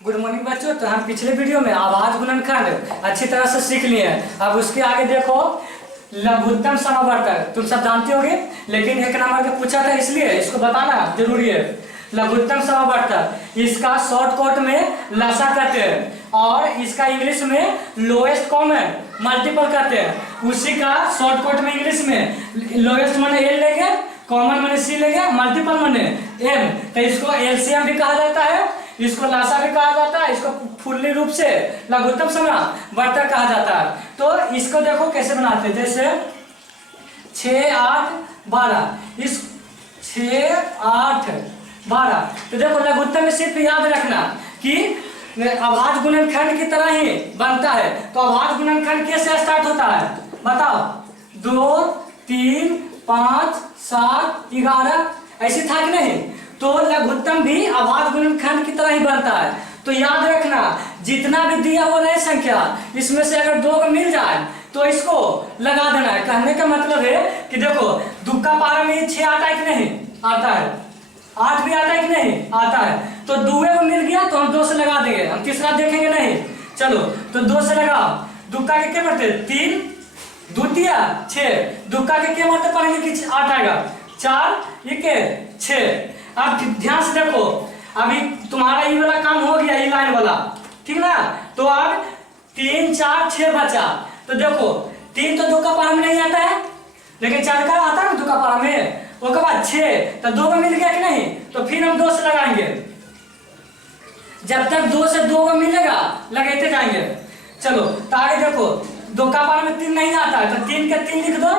Good morning बच्चों। तो हम पिछले वीडियो में आवाज गुणनखंड अच्छी तरह से सीख लिए हैं। अब उसके आगे देखो लघुत्तम समावर्तक, तुम सब जानते होगे, लेकिन एक नंबर का पूछा था इसलिए इसको बताना जरूरी है। लघुत्तम समावर्तक इसका शॉर्टकट में लसा कहते हैं और इसका इंग्लिश में लोएस्ट कॉमन मल्टीपल कहते हैं। उसी का शॉर्टकट में इंग्लिश में लोएस्ट माने एल लेंगे, कॉमन माने सी लेंगे, मल्टीपल माने एम। तो इसको एलसीएम भी कहा जाता है, इसको लासा भी कहा जाता है, इसको फुल्ली रूप से लघुत्तम समावर्तक कहा जाता है। तो इसको देखो कैसे बनाते हैं, जैसे 6 8 12, इस 6 8 12। तो देखो लघुत्तम में सिर्फ याद रखना कि आवाज गुणनखंड की तरह ही बनता है। तो आवाज गुणनखंड कैसे स्टार्ट होता है बताओ? 2 3 5 7 11 ऐसी था कि नहीं? तो लघुत्तम भी आवाज गुणनखंड की तरह ही बनता है। तो याद रखना जितना भी दिया हुआ है संख्या, इसमें से अगर 2 मिल जाए तो इसको लगा देना है। कहने का मतलब है कि देखो दुक्का पारा में 6 आता है कि नहीं? आता है। 8 भी आता है कि नहीं? आता है। तो 2 को मिल गया तो हम 2 से लगा देंगे, हम तीसरा देखेंगे नहीं। चलो तो 2 से लगाओ। दुक्का के क्या बढ़ते? 3 द्वितीय 6। दुक्का के क्या बढ़ते पढ़ेंगे कि 8 आएगा। 4 1 6। अब ध्यान से देखो, अभी तुम्हारा ये वाला काम हो गया, ये लाइन वाला, ठीक ना? तो अब 3 4 6 बचा। तो देखो 3 तो दुक्का पारा में नहीं आता है, लेकिन 4 का आता है ना दुक्का पारा में। उसके बाद 6 तो 2 में मिल गया कि नहीं? तो फिर हम 2 से लगाएंगे। जब तक 2 से 2 को मिलेगा लगाते जाएंगे। चलो तो आगे देखो दुक्का पारा में 3 नहीं आता है, तो 3 के 3 लिख दो।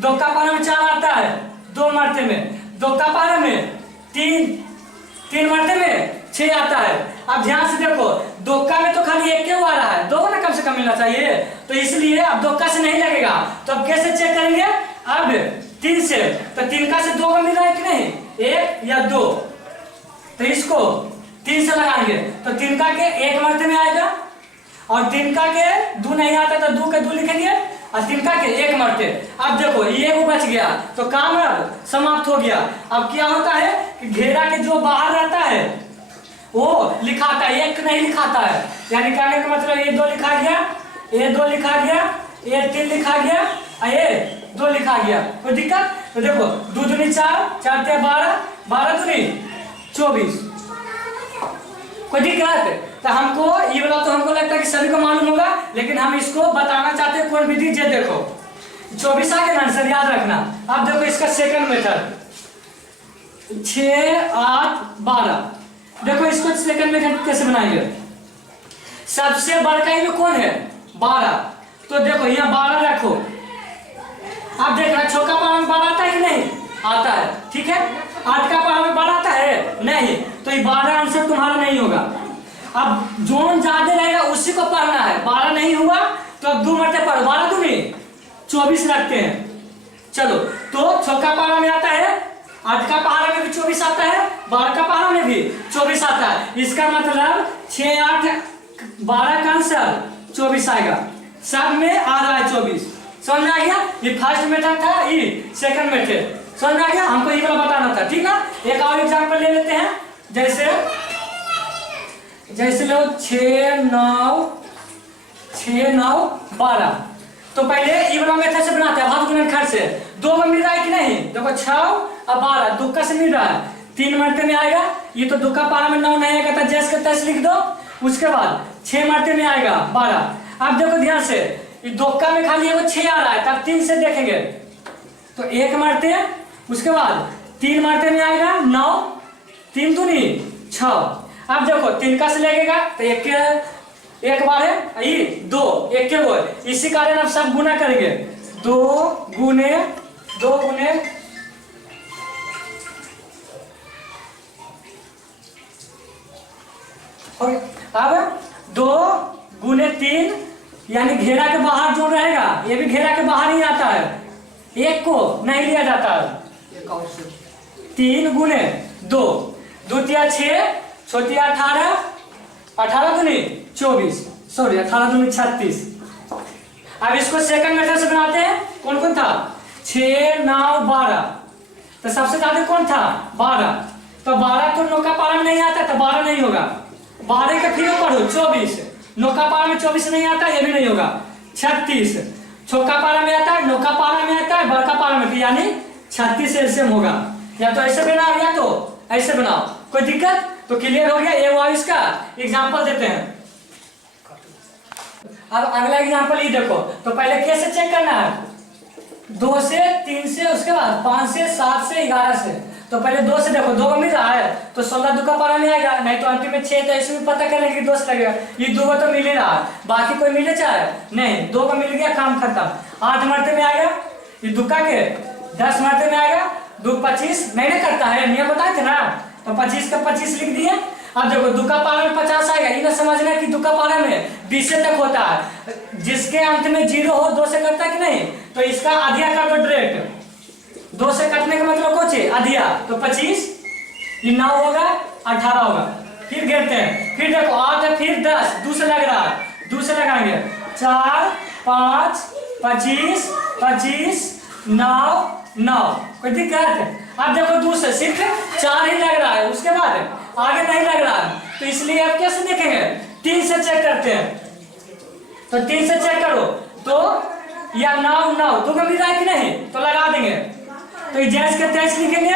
दुक्का पारा में 4 आता है 2 मरते में। दुक्का पारा में 3 मरते में 6 आता है। अब ध्यान से देखो दुक्का में तो खाली एक क्यों आ रहा है, 2 ना कम से कम मिलना चाहिए। तो इसलिए अब दुक्का से नहीं लगेगा। तो अब कैसे चेक करेंगे? अब 3 से, तो 3 का से 2 को मिल रहा है कि नहीं? 1 या 2। तो इसको 3 से लगाएंगे तो 3 का के 1 मरते में आएगा, और 3 का के 2 नहीं आता तो 2 के 2 लिखेंगे, और 3 का के 1 मरते। अब देखो ये वो बच गया, तो काम अब समाप्त हो गया। अब क्या होता है कि घेरा के जो बाहर रहता है वो लिखाता है, 1 नहीं लिखाता है। यानी कहने का मतलब ये 2 लिखा गया, ये 2 लिखा गया, ये 3 लिखा गया, और ये 2 लिखा गया। कोई दिक्कत? तो देखो 2 दूनी 4, 4 ते 12, 12 दूनी 24। कोई दिक्कत? तो हमको ये वाला तो हमको लगता है कि सभी को मालूम होगा, लेकिन हम इसको बताना चाहते हैं कौन विधि। ये देखो 24 आ गया आंसर, याद रखना। अब देखो इसका सेकंड मेथड 6 8 12। देखो इसको सेकंड मेथड कैसे बनाएंगे? सबसे बड़का ही कौन है? 12। तो देखो यहाँ 12 रखो। अब देखना चौका पारा में 12 आता है कि नहीं? आता है, ठीक है। 8 का पारा में 12 आता है नहीं, तो ये 12 आंसर तुम्हारा नहीं होगा। अब जोन ज्यादा रहेगा उसी को पढ़ना है। 12 नहीं हुआ तो अब 2 मरते पढ़ो, 12 दूनी 24 रखते हैं। चलो तो चौका पारा में आता है, 8 का पारा में भी 24 आता है, 12 का पारा में भी 24 आता है। इसका मतलब 6 8 12 का आंसर 24 आएगा। सब में आ रहा है 24। समझ में आ गया? ये फर्स्ट मेथड था, ये सेकंड मेथड। समझ में आ गया? हमको ये वाला बताना था, ठीक ना? एक और एग्जांपल ले लेते हैं। जैसे लो 6 9 12। तो पहले ये वाला मेथड से बनाते हैं, आवाज गुणनखंड से। 2 में मिल रहा है कि नहीं? देखो 6 और 12 दुक्का से मिल रहा है, 3 मरते में आएगा। ये तो दुक्का पारा में 9 नहीं आएगा, तो जैसे का तैसे लिख दो। उसके बाद 6 मरते में आएगा 12। अब देखो ध्यान से, ये दुक्का में खाली वो 6 आ रहा है, तब 3 से देखेंगे तो 1 मरते। उसके बाद 3 मरते में आएगा 9, 3 दूनी 6। अब देखो 3 का से लगेगा तो एक बार है, ये 2 1 के वो। इसी कारण अब सब गुना करेंगे। 2 गुने अब 2 गुने 3, यानी घेरा के बाहर जो रहेगा ये भी घेरा के बाहर ही आता है, 1 को नहीं लिया जाता है। 3 गुने 2, द्वितीय 6, छोटी 18, 18 दूनी 24, सॉरी 18 दूनी 36। अब इसको सेकंड मेथड से बनाते हैं। कौन कौन था? 6 9 12। तो सबसे ज्यादा कौन था? 12। तो 12 तो नौ का पारा में नहीं आता, तो 12 नहीं होगा। 12 का फिर पढ़ो 24, नौका पारा में 24 नहीं आता, ये भी नहीं होगा। 36 चौका पारा में आता है, नौका पारा में आता है, बड़का पारा में, यानी 36 एलसीएम होगा। या तो ऐसे बनाओ या तो ऐसे बनाओ, कोई दिक्कत? तो क्लियर हो गया। ये वो इसका एग्जाम्पल देते हैं। अब अगला एग्जाम्पल ये देखो, तो पहले कैसे चेक करना है? 2 से 3 से, उसके बाद 5 से 7 से 11 से। तो पहले 2 से देखो, 2 को मिल रहा है तो 16 2 का पारा में आएगा, नहीं तो अंतिम में 6, तो इसमें पता कर लेंगे 2 से लगेगा। ये 2 को तो मिल ही रहा है, बाकी कोई मिले चाहे नहीं, 2 को मिल गया, काम खत्म। 8 मरते में आएगा, ये दुक्का के 10 मरते में आएगा, 2 25 नहीं ना करता है, नियम बताए थे ना, तो 25 का 25 लिख दिए। अब देखो दुक्का पारा में 50 आएगा, ये ना समझना कि दुक्का पारा में 20 तक होता है, जिसके अंत में 0 हो 2 से कटता कि नहीं, तो इसका आधिया कर दो डायरेक्ट। 2 से कटने का मतलब कौन सी आधिया, तो 25, ये 9 होगा, 18 होगा। फिर गिरते हैं, फिर देखो 8 है, फिर 10, 2 से लग रहा है, 2 से लगाएंगे, 4 5 25 25 9 9, कोई दिक्कत? अब देखो 2 से सिर्फ 4 ही लग रहा है, उसके बाद आगे नहीं लग रहा है, तो इसलिए आप कैसे देखेंगे? 3 से चेक करते हैं, तो 3 से चेक करो, तो या 9 9 2 को मिल रहा है कि नहीं, तो लगा देंगे। तो ये जैस के 23 लिखेंगे,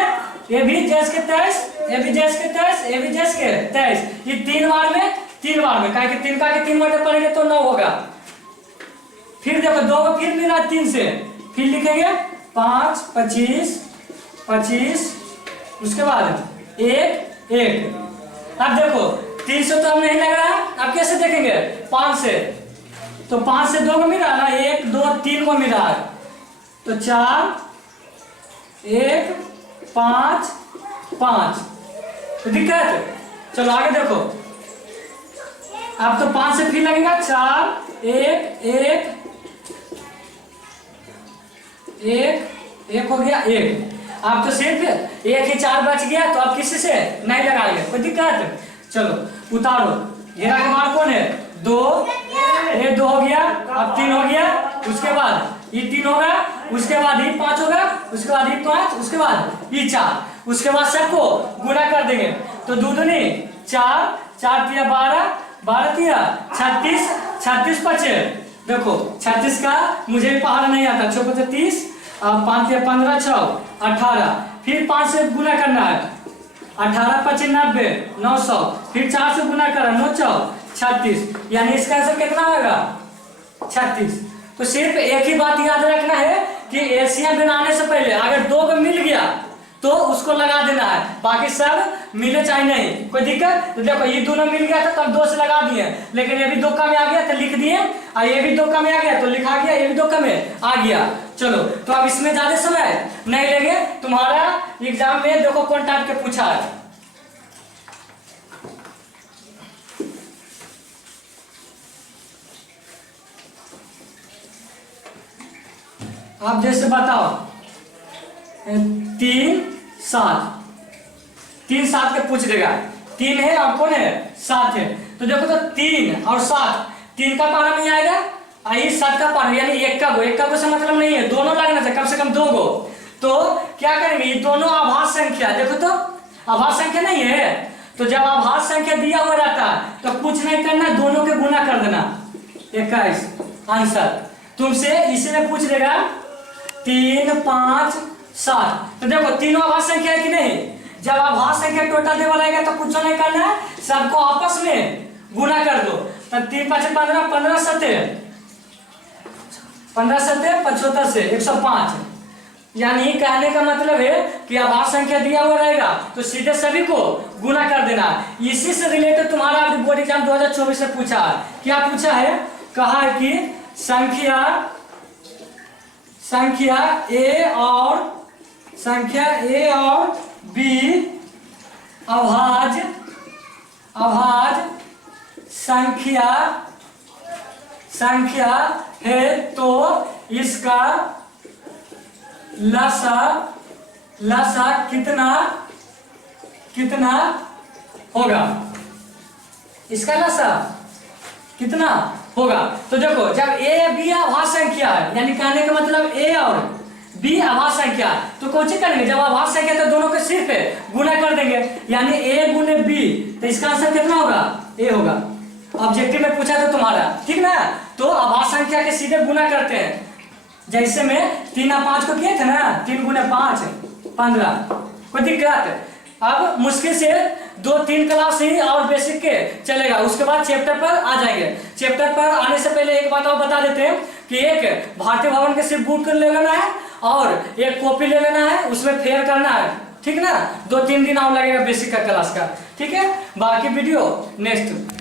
ये भी जैस के 23, ये भी जैस के 23, ये भी जैस के 23, ये 3 बार में 3 बार में, कहे 3 का के 3 बार पढ़ेंगे तो 9 होगा। फिर देखो 2 को फिर मिला 3 से, फिर लिखेंगे 5 25 25, उसके बाद 1 1। अब देखो 3 से तो हम नहीं लग रहा, अब कैसे देखेंगे? 5 से, तो 5 से 2 को मिला ना, 1 2 3 को मिला, तो 4 1 5 5, तो दिक्कत? चलो आगे देखो, अब तो 5 से फिर लगेगा 4 1 1 1 1 हो गया 1। अब तो सिर्फ 1 ही 4 बच गया, तो अब किसी से नहीं लगाएंगे, कोई दिक्कत? चलो उतारो, घेरा के मार कौन है? 2, ये 2 हो गया, अब 3 हो गया, उसके बाद ये 3 होगा, उसके बाद ये 5 होगा, उसके बाद ये 5, उसके बाद ये 4, उसके बाद सबको गुणा कर देंगे, तो 2 दूनी 4 4 तिया 12 12 तिया 36 36 बचे। देखो 36 का मुझे भी पहाड़ा नहीं आता, 6 30, 5 तिया 15 6 18, फिर 5 से गुना करना है, 18 25 90 900, फिर 4 से गुना करना 9 4 36, यानी इसका आंसर कितना होगा? 36। तो सिर्फ एक ही बात याद रखना है कि एशिया बनाने से पहले अगर 2 को मिल गया तो उसको लगा देना है, बाकी सब मिले चाहे नहीं, कोई दिक्कत? तो देखो ये दोनों मिल गया था तब 2 से लगा दिए, लेकिन ये भी धोखा में आ गया तो लिख दिए, और ये भी धोखा में आ गया तो लिखा गया, ये भी धोखा में आ गया। चलो तो अब इसमें ज्यादा समय नहीं लेंगे, तुम्हारा एग्जाम में देखो कौन टाइप के पूछा है। आप जैसे बताओ 3 7 3 7 के पूछ देगा, 3 है और कौन है? 7 है, तो देखो तो 3 और 7, 3 का पारा नहीं आएगा, और ये 7 का पारा, यानी 1 का गो से मतलब नहीं है, दोनों लगना चाहिए, कम से कम 2 गो। तो क्या करेंगे? ये दोनों आभास संख्या, देखो तो आभास संख्या नहीं है, तो जब आभास संख्या दिया हुआ रहता है तो कुछ नहीं करना, दोनों के गुना कर देना, 21 आंसर। तुमसे इसी में पूछ देगा 3 5 7, तो देखो तीनों आभास संख्या है कि नहीं? जब आभास संख्या टोटल देवा रहेगा तो कुछ नहीं करना है, सबको आपस में गुना कर दो, तो 3 5 15 15 7 15 7 75 से 105, यानी कहने का मतलब है कि आभास संख्या दिया हुआ रहेगा तो सीधे सभी को गुना कर देना। इसी से रिलेटेड तुम्हारा बोर्ड एग्जाम 2024 से पूछा है, क्या पूछा है? कहा है कि संख्या ए और बी अभाज्य संख्या है तो इसका लसा कितना होगा? इसका लसा कितना होगा? तो देखो जब ए बी आभाज्य संख्या है, यानी कहने का मतलब ए और बी आभाज्य संख्या, तो कौन करेंगे, जब आभाज्य संख्या तो दोनों के सिर्फ गुना कर देंगे, यानी ए गुने बी, तो इसका आंसर कितना होगा, ए होगा। ऑब्जेक्टिव में पूछा था तुम्हारा, ठीक ना। तो आभाज्य संख्या के सीधे गुना करते हैं, जैसे में 3 और 5 को किए थे ना, 3 गुने 5 15, कोई दिक्कत। अब मुश्किल से 2-3 क्लास ही और बेसिक के चलेगा, उसके बाद चैप्टर पर आ जाएंगे। चैप्टर पर आने से पहले एक बात और बता देते हैं कि एक भारतीय भवन के सिर्फ बुक ले लेना है और एक कॉपी ले लेना है, उसमें फेयर करना है, ठीक ना। 2-3 दिन और लगेगा बेसिक का क्लास का, ठीक है। बाकी वीडियो नेक्स्ट